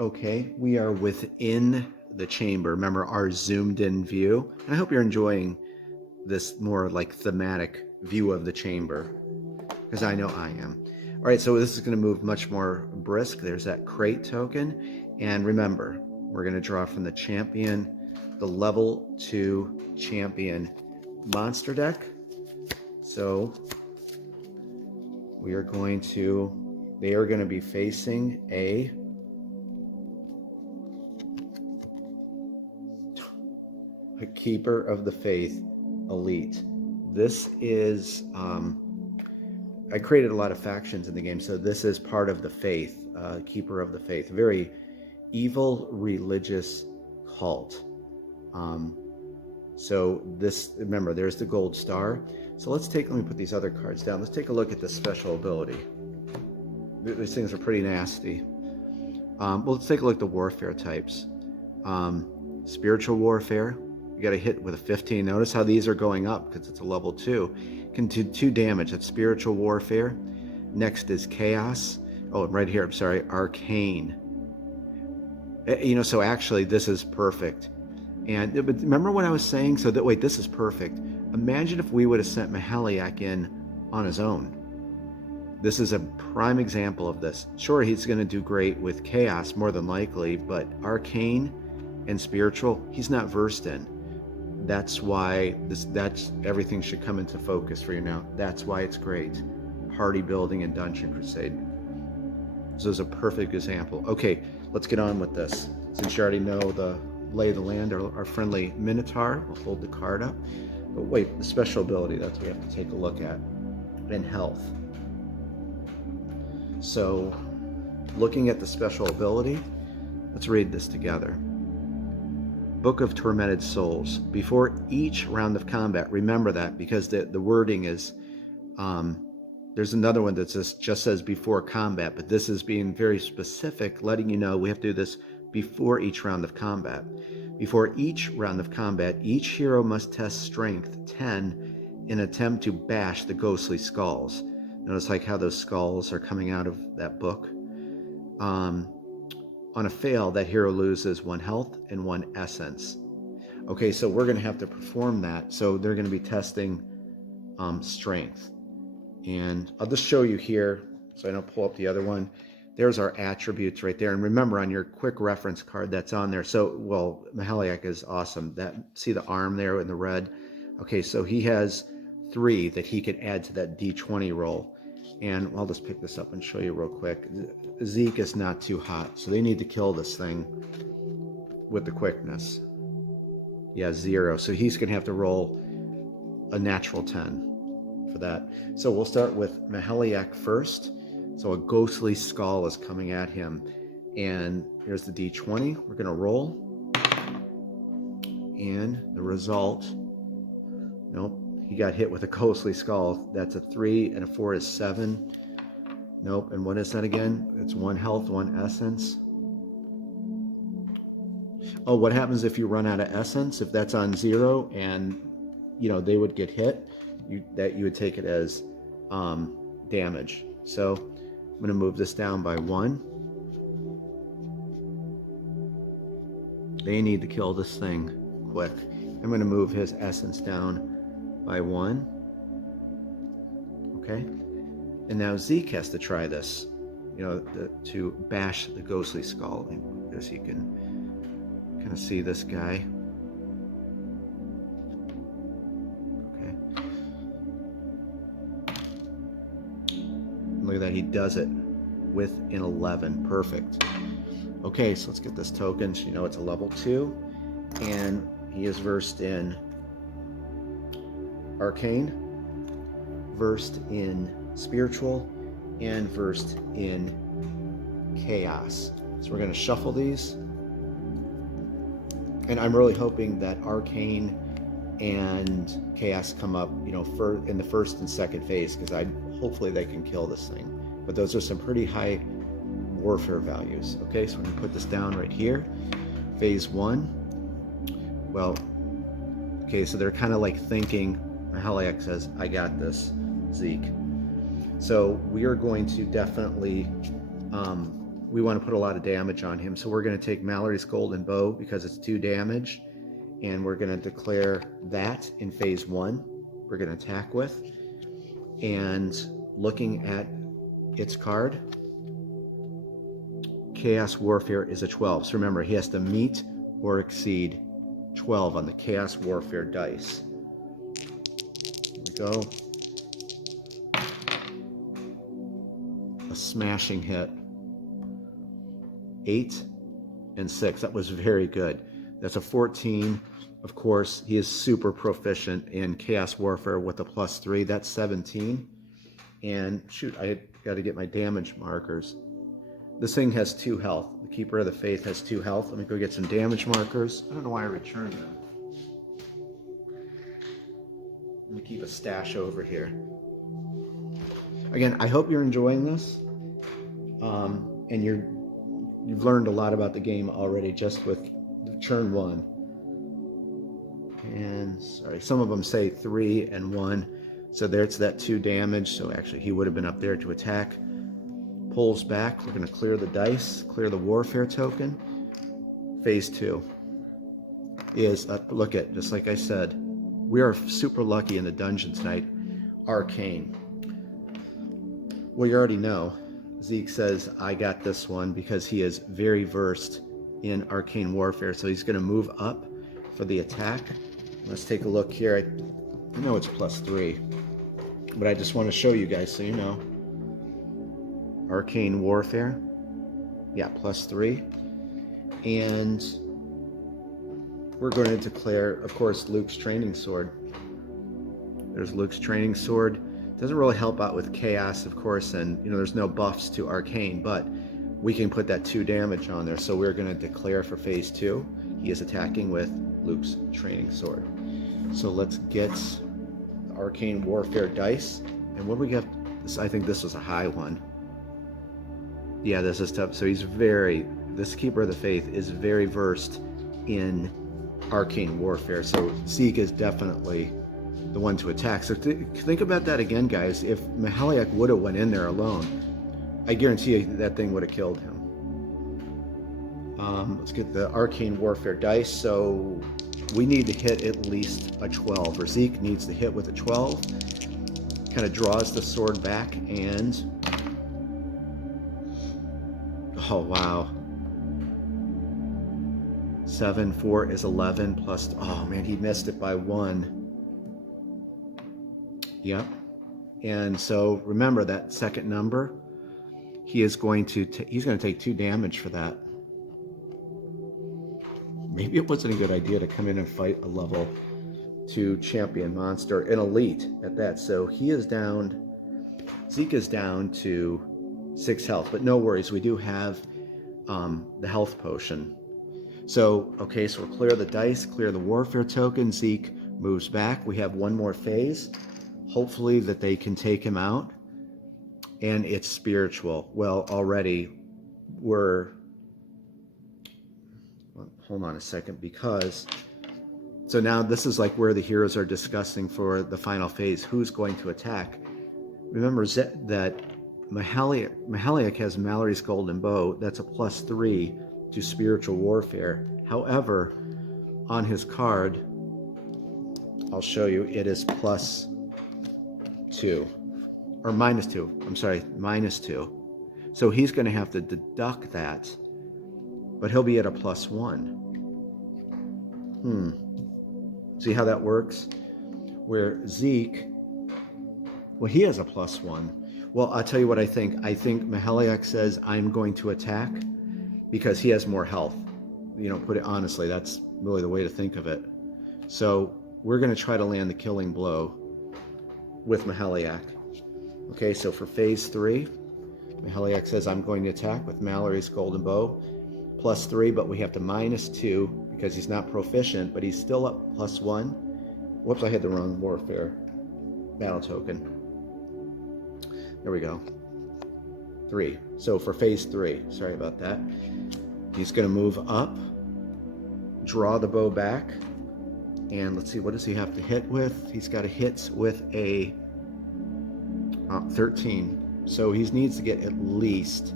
Okay, we are within the chamber. Remember our zoomed in view. And I hope you're enjoying this more like thematic view of the chamber, because I know I am. All right, so this is going to move much more brisk. There's that crate token. And remember, we're going to draw from the champion, the level 2 champion monster deck. So we are going to, they are going to be facing a Keeper of the Faith Elite. This is, I created a lot of factions in the game, so this is part of the Faith, Keeper of the Faith. Very evil religious cult. So this, remember, there's the gold star. So let me put these other cards down. Let's take a look at the special ability. These things are pretty nasty. Well, let's take a look at the warfare types. Spiritual warfare, you got to hit with a 15. Notice how these are going up because it's a level 2. Can do 2 damage. That's spiritual warfare. Next is chaos. Oh, right here, I'm sorry, arcane. So actually this is perfect. And but remember what I was saying? So that, wait, this is perfect. Imagine if we would have sent Mahaliak in on his own. This is a prime example of this. Sure, he's going to do great with chaos more than likely, but arcane and spiritual, he's not versed in. That's why that's everything should come into focus for you now. That's why it's great. Party building in Dungeon Crusade. So it's a perfect example. Okay, let's get on with this. Since you already know the lay of the land, our friendly Minotaur will hold the card up. But wait, the special ability, that's what we have to take a look at. And health. So, looking at the special ability, let's read this together. Book of Tormented Souls. Before each round of combat, remember that, because the wording is, there's another one that just says before combat, but this is being very specific, letting you know we have to do this before each round of combat. Before each round of combat, each hero must test strength 10 in an attempt to bash the ghostly skulls. Notice like how those skulls are coming out of that book. On a fail, that hero loses 1 health and 1 essence. Okay, so we're going to have to perform that. So they're going to be testing strength. And I'll just show you here, so I don't pull up the other one. There's our attributes right there. And remember, on your quick reference card that's on there. So, well, Mahaliak is awesome. See the arm there in the red? Okay, so he has 3 that he could add to that D20 roll. And I'll just pick this up and show you real quick. Zeke is not too hot, so they need to kill this thing with the quickness. Yeah, 0. So he's going to have to roll a natural 10 for that. So we'll start with Mahaliak first. So a ghostly skull is coming at him. And here's the D20. We're going to roll. And the result, nope. He got hit with a ghostly skull. That's a 3, and a 4 is 7. Nope. And what is that again? It's 1 health, 1 essence. Oh, what happens if you run out of essence? If that's on 0 and they would get hit, you would take it as damage. So I'm going to move this down by 1. They need to kill this thing quick. I'm going to move his essence down by 1. Okay, and now Zeke has to try this, to bash the ghostly skull. As you can kind of see this guy. Okay, look at that, he does it with an 11. Perfect. Okay, so let's get this token. So it's a level 2, and he is versed in arcane, versed in spiritual, and versed in chaos. So we're going to shuffle these. And I'm really hoping that arcane and chaos come up, in the first and second phase, because hopefully they can kill this thing. But those are some pretty high warfare values. Okay, so we're going to put this down right here. Phase 1. Well, okay, so they're kind of like thinking, Mahaliak says, I got this, Zeke. So we are going to definitely we want to put a lot of damage on him. So we're going to take Mallory's Golden Bow because it's 2 damage, and we're going to declare that in phase 1 we're going to attack with. And looking at its card, Chaos Warfare is a 12. So remember, he has to meet or exceed 12 on the Chaos Warfare dice. Here we go. A smashing hit. 8 and 6. That was very good. That's a 14. Of course, he is super proficient in Chaos Warfare with a +3. That's 17. And shoot, I got to get my damage markers. This thing has 2 health. The Keeper of the Faith has 2 health. Let me go get some damage markers. I don't know why I returned them. Let me keep a stash over here. Again, I hope you're enjoying this. And you've learned a lot about the game already just with turn 1. And sorry, some of them say 3 and 1. So there's that 2 damage. So actually he would have been up there to attack. Pulls back. We're going to clear the dice, clear the warfare token. Phase 2 is, look at, just like I said, we are super lucky in the dungeon tonight. Arcane. Well, you already know. Zeke says, I got this one because he is very versed in arcane warfare. So he's going to move up for the attack. Let's take a look here. I know it's +3, but I just want to show you guys so you know. Arcane warfare. Yeah, +3. And we're going to declare, of course, Luke's training sword. There's Luke's training sword. Doesn't really help out with chaos, of course, and there's no buffs to arcane, but we can put that 2 damage on there. So we're going to declare for phase 2. He is attacking with Luke's training sword. So let's get the arcane warfare dice. And what do we have? I think this was a high one. Yeah, this is tough. So this Keeper of the Faith is very versed in arcane warfare. So Zeke is definitely the one to attack. So think about that again, guys. If Mahaliak would have went in there alone, I guarantee you that thing would have killed him. Let's get the arcane warfare dice. So we need to hit at least a 12, or Zeke needs to hit with a 12. Kind of draws the sword back and... oh, wow. 7, 4 is 11 plus... oh, man, he missed it by 1. Yep. And so remember that second number, he's going to take 2 damage for that. Maybe it wasn't a good idea to come in and fight a level 2 champion monster, an elite at that. So he is down, Zeke is down to 6 health, but no worries, we do have the health potion. So, okay, so we'll clear the dice, clear the warfare token. Zeke moves back. We have 1 more phase. Hopefully that they can take him out. And it's spiritual. Well, already we're... hold on a second, because... so now this is like where the heroes are discussing for the final phase who's going to attack. Remember that Mahaliak has Mallory's Golden Bow. That's a +3 to spiritual warfare. However, on his card, I'll show you, it is +2. Or -2. I'm sorry, -2. So he's going to have to deduct that, but he'll be at a +1. See how that works? Where Zeke, well, he has a +1. Well, I'll tell you what I think. I think Mahaliak says, I'm going to attack because he has more health. Put it honestly, that's really the way to think of it. So we're going to try to land the killing blow with Mahaliak. Okay, so for phase 3, Mahaliak says, I'm going to attack with Mallory's Golden Bow. +3, but we have to -2 because he's not proficient, but he's still up +1. Whoops, I had the wrong warfare battle token. There we go. 3. So for phase 3, sorry about that. He's going to move up, draw the bow back, and let's see, what does he have to hit with? He's got to hit with a 13. So he needs to get at least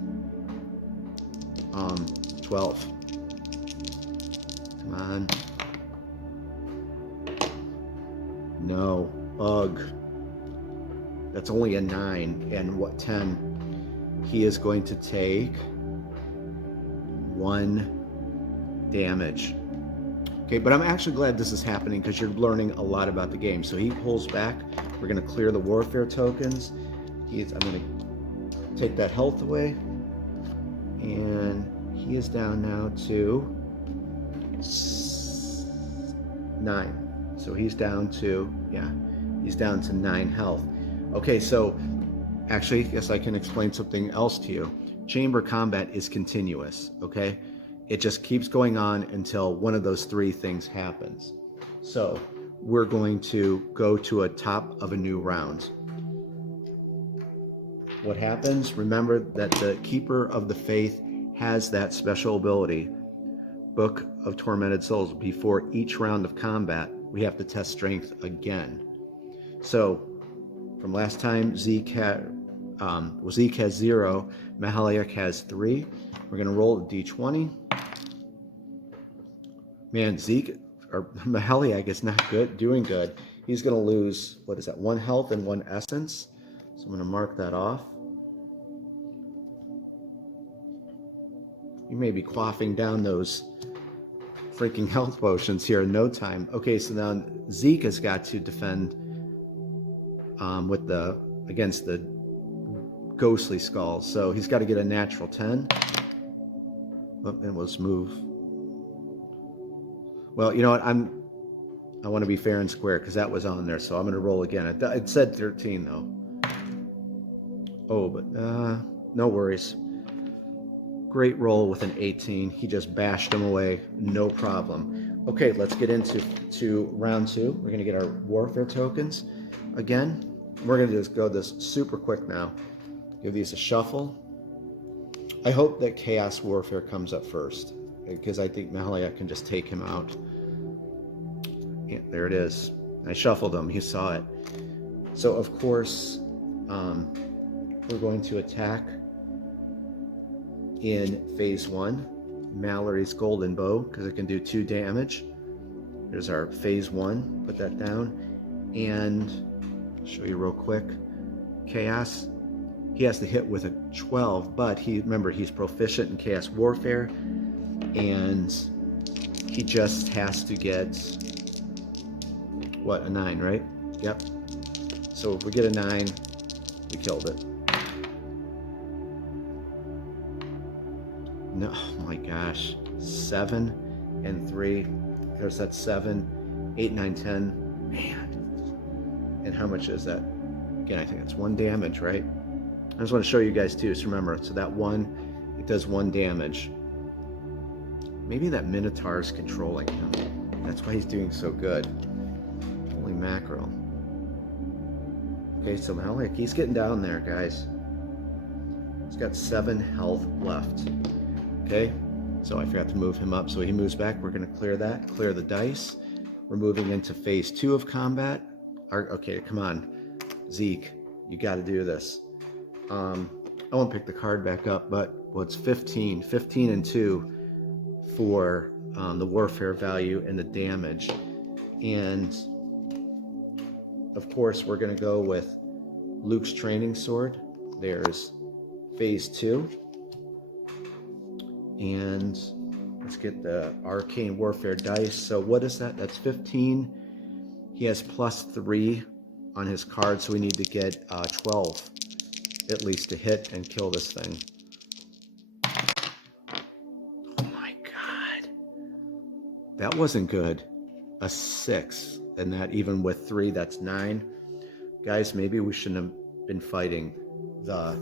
12. Come on. No. Ugh. That's only a 9. And what, 10? He is going to take 1 damage. Okay, but I'm actually glad this is happening because you're learning a lot about the game. So he pulls back. We're going to clear the warfare tokens. I'm going to take that health away. And he is down now to 9. So he's down to, he's down to 9 health. Okay, so actually, yes, I can explain something else to you. Chamber combat is continuous, okay? It just keeps going on until one of those 3 things happens. So we're going to go to a top of a new round. What happens? Remember that the Keeper of the Faith has that special ability, Book of Tormented Souls. Before each round of combat, we have to test strength again. So from last time, Zeke has 0, Mahaliak has 3. We're going to roll a d20. Man, Zeke, or Mahaliak is not doing good. He's going to lose, 1 health and 1 essence. So I'm going to mark that off. You may be quaffing down those freaking health potions here in no time. Okay, so now Zeke has got to defend against the ghostly skull. So he's got to get a natural 10. And let's move. Well, you know what? I want to be fair and square because that was on there. So I'm going to roll again. It said 13 though. Oh, but no worries. Great roll with an 18. He just bashed him away. No problem. Okay, let's get into round 2. We're going to get our warfare tokens again. We're going to just go this super quick now. Give these a shuffle. I hope that Chaos Warfare comes up first because I think Mahaliak can just take him out. Yeah, there it is. I shuffled him. You saw it. So, of course, we're going to attack in phase 1, Mallory's Golden Bow, because it can do 2 damage. There's our phase 1, put that down. And I'll show you real quick. Chaos, he has to hit with a 12, but remember, he's proficient in Chaos Warfare, and he just has to get, a 9, right? Yep. So if we get a 9, we killed it. No, oh my gosh. 7 and 3. There's that 7, 8, 9, 10. Man. And how much is that? Again, I think it's 1 damage, right? I just want to show you guys too. So remember, so that 1, it does 1 damage. Maybe that Minotaur is controlling him. That's why he's doing so good. Holy mackerel. Okay, so Mahaliak, he's getting down there, guys. He's got 7 health left. Okay, so I forgot to move him up. So he moves back. We're going to clear that, clear the dice. We're moving into phase 2 of combat. Okay, come on, Zeke, you got to do this. I won't pick the card back up, but it's 15 and 2 for the warfare value and the damage. And of course, we're going to go with Luke's training sword. There's phase 2. And let's get the arcane warfare dice. So what is that? That's 15. He has +3 on his card, so we need to get 12 at least to hit and kill this thing. Oh my god. That wasn't good. A 6. And that even with 3, that's 9. Guys, maybe we shouldn't have been fighting the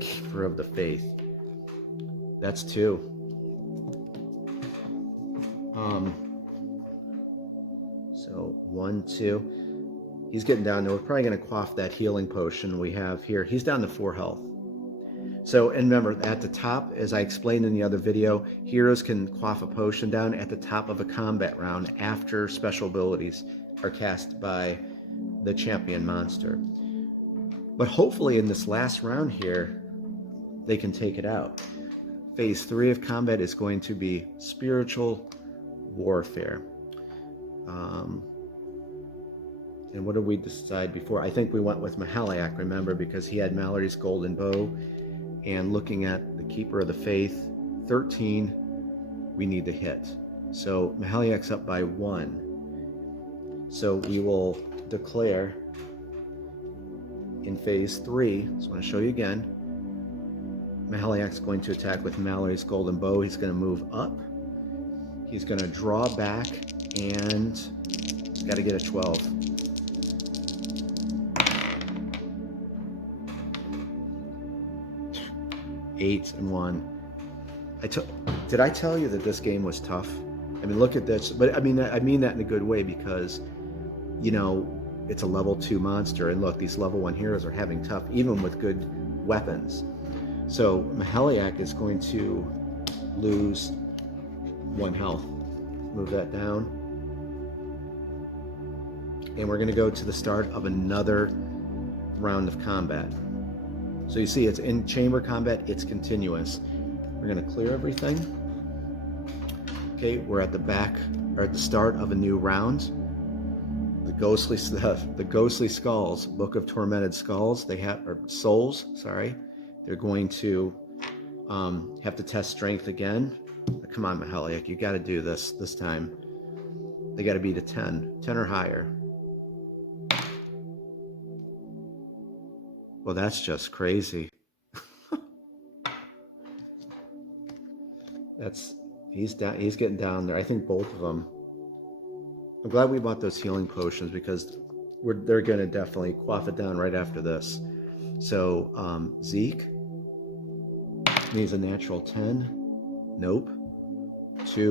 Keeper of the Faith. That's 2. So 1, 2. He's getting down there. We're probably going to quaff that healing potion we have here. He's down to 4 health. So, and remember, at the top, as I explained in the other video, heroes can quaff a potion down at the top of a combat round after special abilities are cast by the champion monster. But hopefully in this last round here, they can take it out. Phase 3 of combat is going to be spiritual warfare. And what did we decide before? I think we went with Mahaliak, remember, because he had Mallory's golden bow. And looking at the Keeper of the Faith, 13, we need to hit. So Mahaliak's up by 1. So we will declare in phase 3, so I want to show you again, Mahaliak's going to attack with Mallory's golden bow. He's going to move up. He's going to draw back, and he's got to get a 12. 8 and 1. Did I tell you that this game was tough? I mean, look at this. But I mean that in a good way, because, you know, it's a level 2 monster, and look, these level 1 heroes are having tough, even with good weapons. So Mahaliak is going to lose 1 health. Move that down. And we're going to go to the start of another round of combat. So you see, it's in chamber combat, it's continuous. We're going to clear everything. Okay, we're at the back, or at the start of a new round. The ghostly skulls, Book of Tormented Skulls, or souls, sorry. They're going to have to test strength again. Come on, Mahaliak, you got to do this time. They got to beat a 10 or higher. Well, that's just crazy. He's getting down there. I think both of them. I'm glad we bought those healing potions, because they're going to definitely quaff it down right after this. So Zeke needs a natural 10. Nope. 2.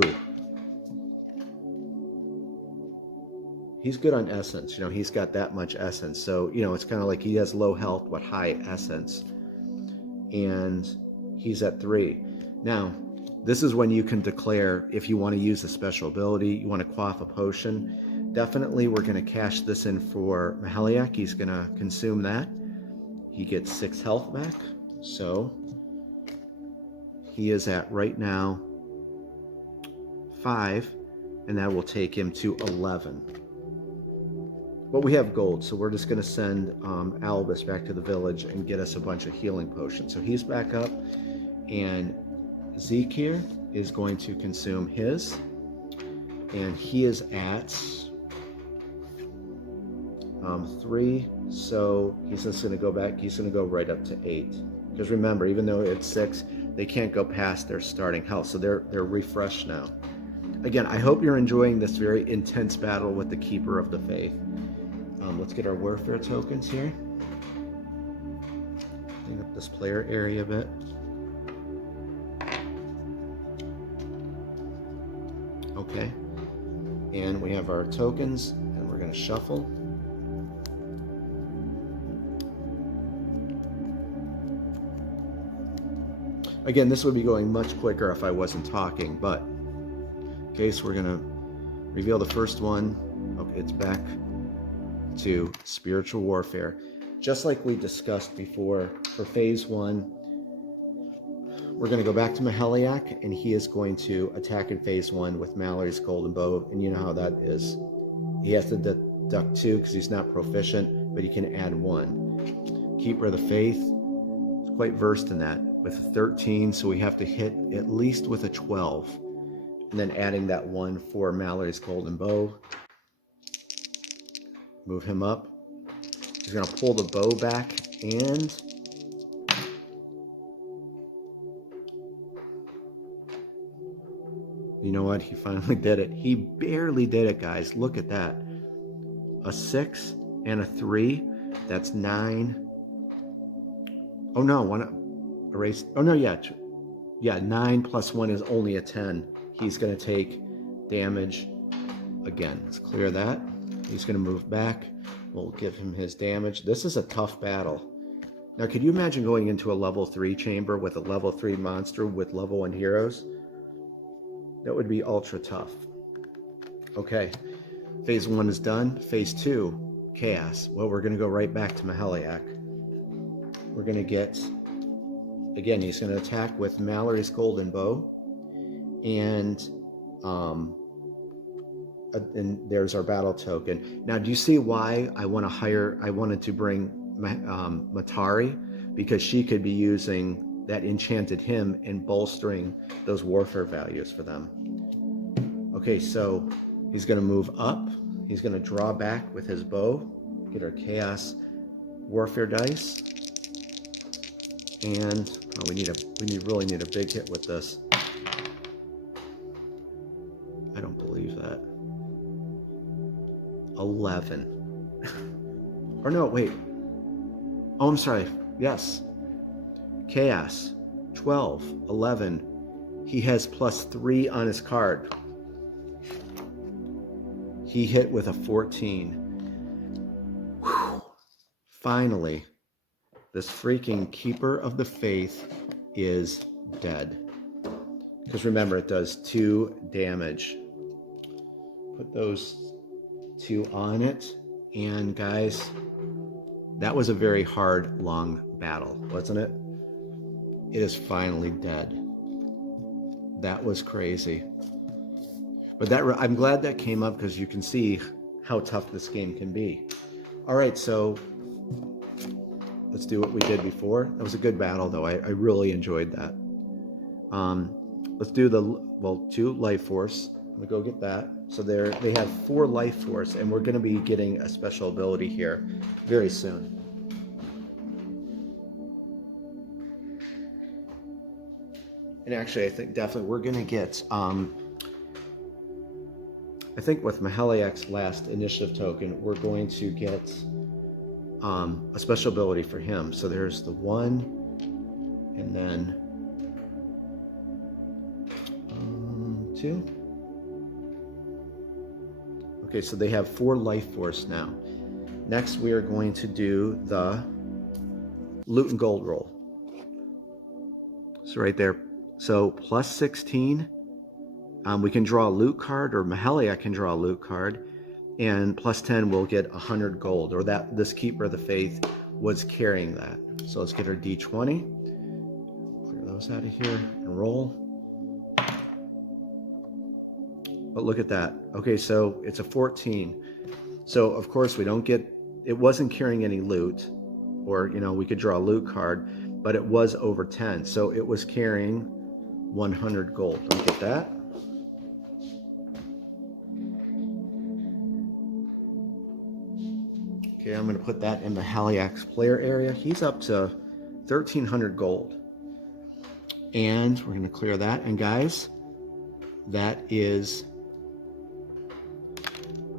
He's good on essence. You know, he's got that much essence. So, you know, it's kind of like he has low health but high essence. And he's at 3. Now, this is when you can declare if you want to use a special ability, you want to quaff a potion. Definitely we're going to cash this in for Mahaliak. He's going to consume that. He gets 6 health back. So he is at right now 5, and that will take him to 11. But we have gold, so we're just going to send Albus back to the village and get us a bunch of healing potions. So he's back up, and Zeke here is going to consume his, and he is at 3, so he's just going to go back. He's going to go right up to 8, because remember, even though it's 6, they can't go past their starting health, so they're refreshed now. Again, I hope you're enjoying this very intense battle with the Keeper of the Faith. Let's get our warfare tokens here. Clean up this player area a bit. Okay, and we have our tokens, and we're going to shuffle. Again, this would be going much quicker if I wasn't talking, but okay, so we're going to reveal the first one. Okay, it's back to spiritual warfare. Just like we discussed before, for phase 1, we're going to go back to Mahaliak, and he is going to attack in phase 1 with Mallory's golden bow, and you know how that is. He has to deduct 2 because he's not proficient, but he can add 1. Keeper of the Faith is quite versed in that with a 13, so we have to hit at least with a 12, and then adding that 1 for Mallory's golden bow. Move him up. He's going to pull the bow back, and you know what? He finally did it. He barely did it, guys. Look at that. A 6 and a 3. That's 9. Oh no, one erase. Oh no, yeah. Yeah, 9 plus 1 is only a 10. He's going to take damage again. Let's clear that. He's going to move back. We'll give him his damage. This is a tough battle. Now, could you imagine going into a level 3 chamber with a level 3 monster with level 1 heroes? That would be ultra tough. Okay, phase 1 is done. Phase 2, chaos. Well, we're going to go right back to Mahaliak. We're going to get again, he's going to attack with Mallory's golden bow, and there's our battle token. Now, do you see why I wanted to bring Matari? Because she could be using that enchanted hymn and bolstering those warfare values for them. Okay, so he's going to move up. He's going to draw back with his bow, get our chaos warfare dice, and we really need a big hit with this. I don't believe that. 11. Or no, wait. Oh, I'm sorry. Yes. Chaos. 12. 11. He has +3 on his card. He hit with a 14. Whew. Finally, this freaking Keeper of the Faith is dead. Because remember, it does 2 damage. Put those 2 on it. And guys, that was a very hard, long battle, wasn't it? It is finally dead. That was crazy. But I'm glad that came up because you can see how tough this game can be. All right, so let's do what we did before. That was a good battle, though. I really enjoyed that. Let's do 2 life force. I'm gonna go get that. So they have 4 life force, and we're gonna be getting a special ability here very soon. And actually, I think definitely we're gonna get. I think with Maheliak's last initiative token, we're going to get a special ability for him. So there's the 1, and then 2. Okay, so they have 4 life force now. Next, we are going to do the loot and gold roll. So right there. So +16. We can draw a loot card, or Maheliak can draw a loot card, and +10 we'll get 100 gold, or that this Keeper of the Faith was carrying that. So let's get our D20, clear those out of here, and roll. But look at that. Okay, so it's a 14. So of course we don't get, it wasn't carrying any loot, or we could draw a loot card, but it was over 10. So it was carrying 100 gold. Let me get that. Okay, I'm going to put that in the Maheliak's player area. He's up to 1,300 gold. And we're going to clear that. And guys, that is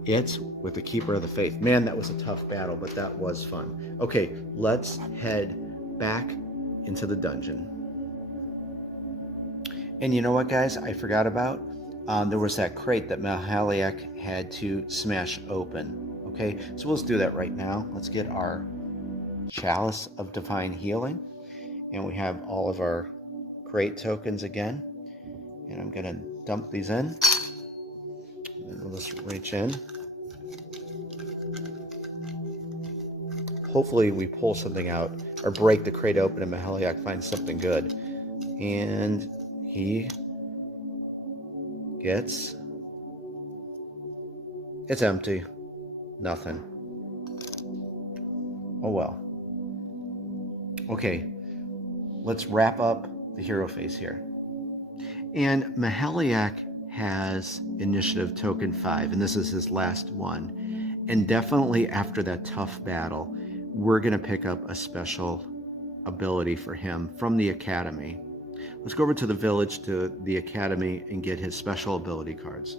it with the Keeper of the Faith. Man, that was a tough battle, but that was fun. Okay, let's head back into the dungeon. And you know what, guys, I forgot about? There was that crate that Maheliak had to smash open. Okay, so let's do that right now. Let's get our Chalice of Divine Healing. And we have all of our crate tokens again. And I'm going to dump these in. And we'll just reach in. Hopefully we pull something out, or break the crate open and Maheliak finds something good. And he gets... It's empty. Nothing. Oh well. Okay, let's wrap up the hero phase here. And Maheliak has initiative token 5, and this is his last one. And definitely after that tough battle, we're going to pick up a special ability for him from the academy. Let's go over to the village, to the academy, and get his special ability cards.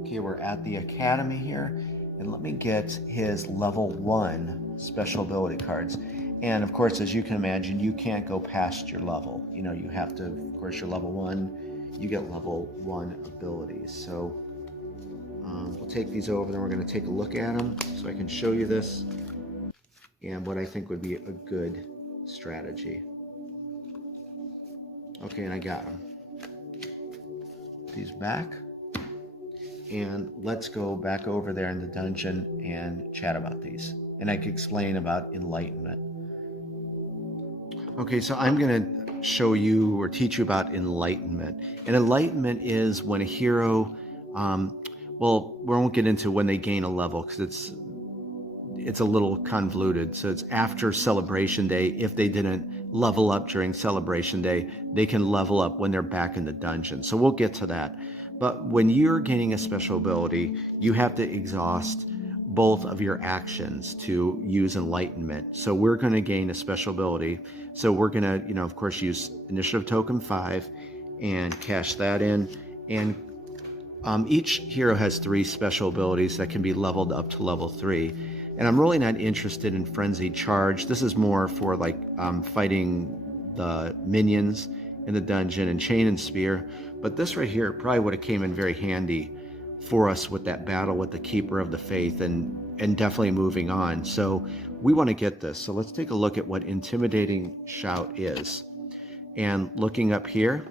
Okay, we're at the academy here, and let me get his level 1 special ability cards. And of course, as you can imagine, you can't go past your level. You have to, of course, you're level 1, you get level 1 abilities. So we'll take these over, then we're going to take a look at them so I can show you this and what I think would be a good strategy. Okay, and I got them. Put these back. And let's go back over there in the dungeon and chat about these. And I can explain about enlightenment. Okay, so I'm going to show you or teach you about enlightenment. And enlightenment is when a hero, well, we won't get into when they gain a level because it's a little convoluted. So it's after Celebration Day. If they didn't level up during Celebration Day, they can level up when they're back in the dungeon. So we'll get to that. But when you're gaining a special ability, you have to exhaust both of your actions to use enlightenment. So we're going to gain a special ability. So we're going to, of course, use initiative token 5 and cash that in. And each hero has 3 special abilities that can be leveled up to level 3. And I'm really not interested in Frenzied Charge. This is more for like fighting the minions in the dungeon and Chain and Spear. But this right here probably would have came in very handy for us with that battle with the Keeper of the Faith and definitely moving on. So we want to get this. So let's take a look at what Intimidating Shout is. And looking up here,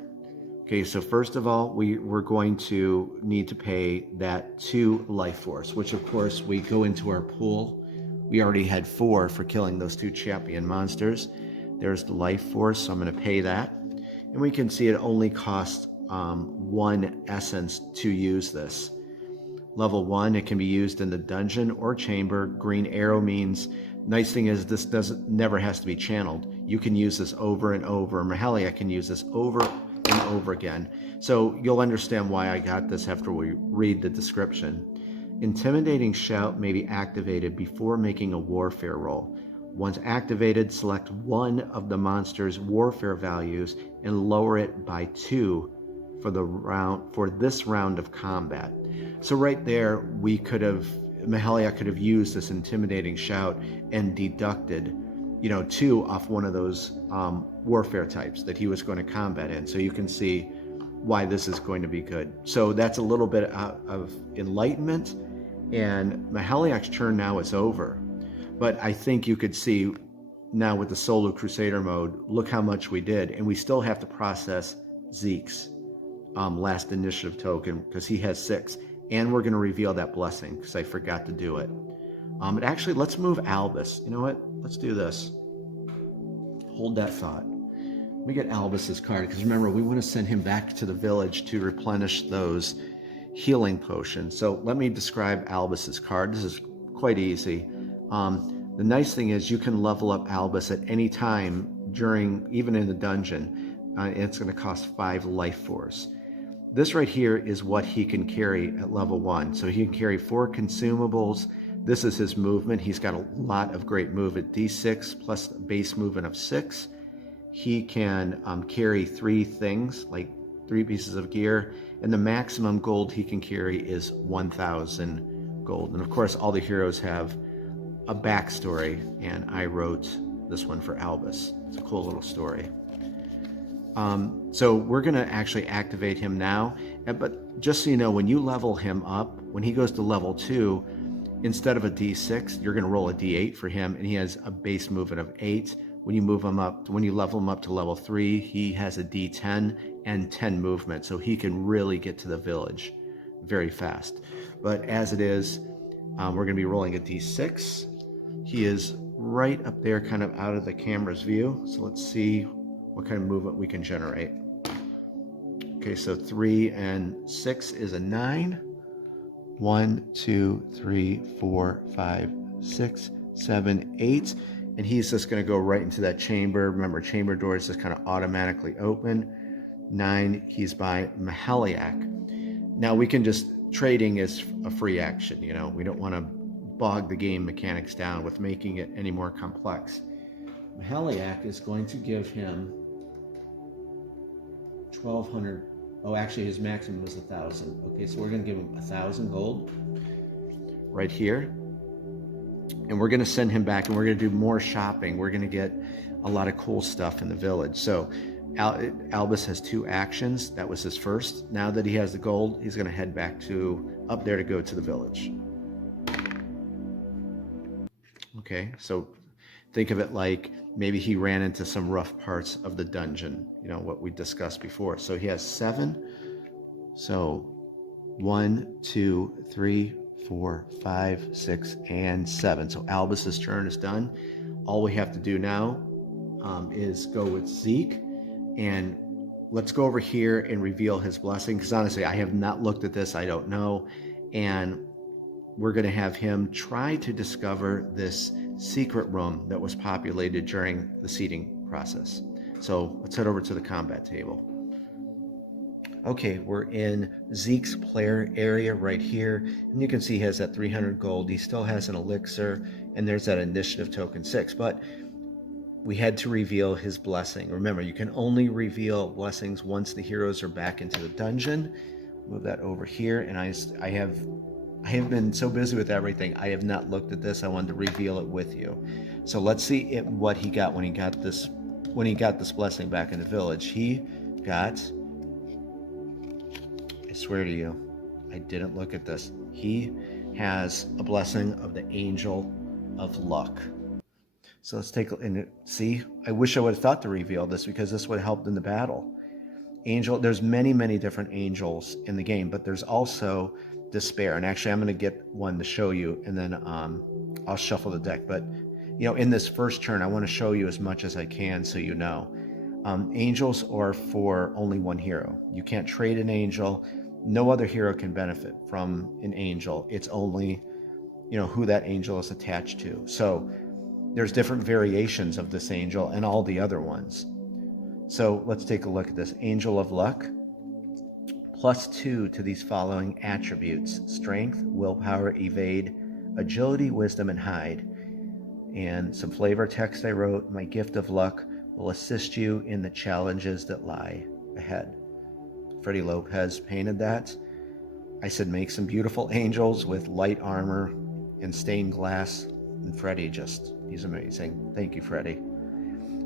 okay, so first of all, we're going to need to pay that 2 life force, which of course we go into our pool. We already had 4 for killing those 2 champion monsters. There's the life force, so I'm going to pay that. And we can see it only costs 1 essence to use this. Level 1, it can be used in the dungeon or chamber. Green arrow means, nice thing is this never has to be channeled. You can use this over and over. Mahalia can use this over and over again. So you'll understand why I got this after we read the description. Intimidating Shout may be activated before making a warfare roll. Once activated, select one of the monster's warfare values and lower it by 2 for this round of combat. So right there, Mahalia could have used this Intimidating Shout and deducted 2 off one of those warfare types that he was going to combat in. So you can see why this is going to be good. So that's a little bit of enlightenment, and Mahaliak's turn now is over. But I think you could see now with the solo Crusader mode, look how much we did, and we still have to process Zeke's last initiative token because he has 6, and we're going to reveal that blessing because I forgot to do it. But actually, let's move Albus. You know what? Let's do this. Hold that thought. Let me get Albus's card, because remember, we want to send him back to the village to replenish those healing potions. So let me describe Albus's card. This is quite easy. The nice thing is you can level up Albus at any time even in the dungeon. It's going to cost 5 life force. This right here is what he can carry at level 1. So he can carry 4 consumables. This is his movement. He's got a lot of great movement. D6 plus base movement of 6. He can carry 3 things, like 3 pieces of gear. And the maximum gold he can carry is 1,000 gold. And of course, all the heroes have a backstory. And I wrote this one for Albus. It's a cool little story. So we're going to actually activate him now. But just so you know, when you level him up, when he goes to level 2, instead of a D6, you're going to roll a D8 for him, and he has a base movement of 8. When you level him up to level 3, he has a D10 and 10 movement, so he can really get to the village very fast. But as it is, we're going to be rolling a D6. He is right up there, kind of out of the camera's view. So let's see what kind of movement we can generate. Okay, so 3 and 6 is a 9. 1, 2, 3, 4, 5, 6, 7, 8. And he's just going to go right into that chamber. Remember, chamber doors just kind of automatically open. 9, he's by Mahaliak. Now we can trading is a free action. We don't want to bog the game mechanics down with making it any more complex. Mahaliak is going to give him 1,200. Oh, actually, his maximum is 1,000. Okay, so we're going to give him 1,000 gold right here. And we're going to send him back, and we're going to do more shopping. We're going to get a lot of cool stuff in the village. So Albus has 2 actions. That was his first. Now that he has the gold, he's going to head back up there to go to the village. Okay, so think of it like maybe he ran into some rough parts of the dungeon, what we discussed before. So he has 7. So 1, 2, 3, 4, 5, 6, and 7. So Albus's turn is done. All we have to do now is go with Zeke, and let's go over here and reveal his blessing, because honestly, I have not looked at this. I don't know. And we're going to have him try to discover this secret room that was populated during the seeding process. So let's head over to the combat table. Okay, we're in Zeke's player area right here, and you can see he has that 300 gold. He still has an elixir, and there's that initiative token 6, but we had to reveal his blessing. Remember, you can only reveal blessings once the heroes are back into the dungeon. Move that over here, and I have been so busy with everything, I have not looked at this. I wanted to reveal it with you. So let's see what he got when he got this blessing back in the village. He got, I swear to you, I didn't look at this. He has a blessing of the Angel of Luck. So let's take a and see. I wish I would have thought to reveal this, because this would have helped in the battle. There's many different angels in the game, but there's also despair. And actually, I'm going to get one to show you, and then I'll shuffle the deck. But in this first turn, I want to show you as much as I can, so you know. Angels are for only one hero. You can't trade an angel. No other hero can benefit from an angel. It's only who that angel is attached to. So there's different variations of this angel and all the other ones. So let's take a look at this. Angel of Luck, +2 to these following attributes: strength, willpower, evade, agility, wisdom, and hide. And some flavor text I wrote: my gift of luck will assist you in the challenges that lie ahead. Freddie Lopez painted that. I said make some beautiful angels with light armor and stained glass. And Freddie he's amazing. Thank you, Freddie.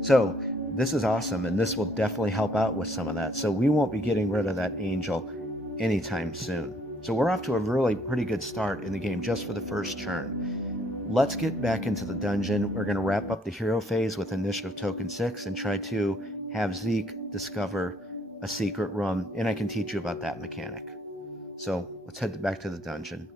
So this is awesome, and this will definitely help out with some of that. So we won't be getting rid of that angel anytime soon. So we're off to a really pretty good start in the game just for the first turn. Let's get back into the dungeon. We're going to wrap up the hero phase with initiative token 6 and try to have Zeke discover a secret room, and I can teach you about that mechanic. So let's head back to the dungeon.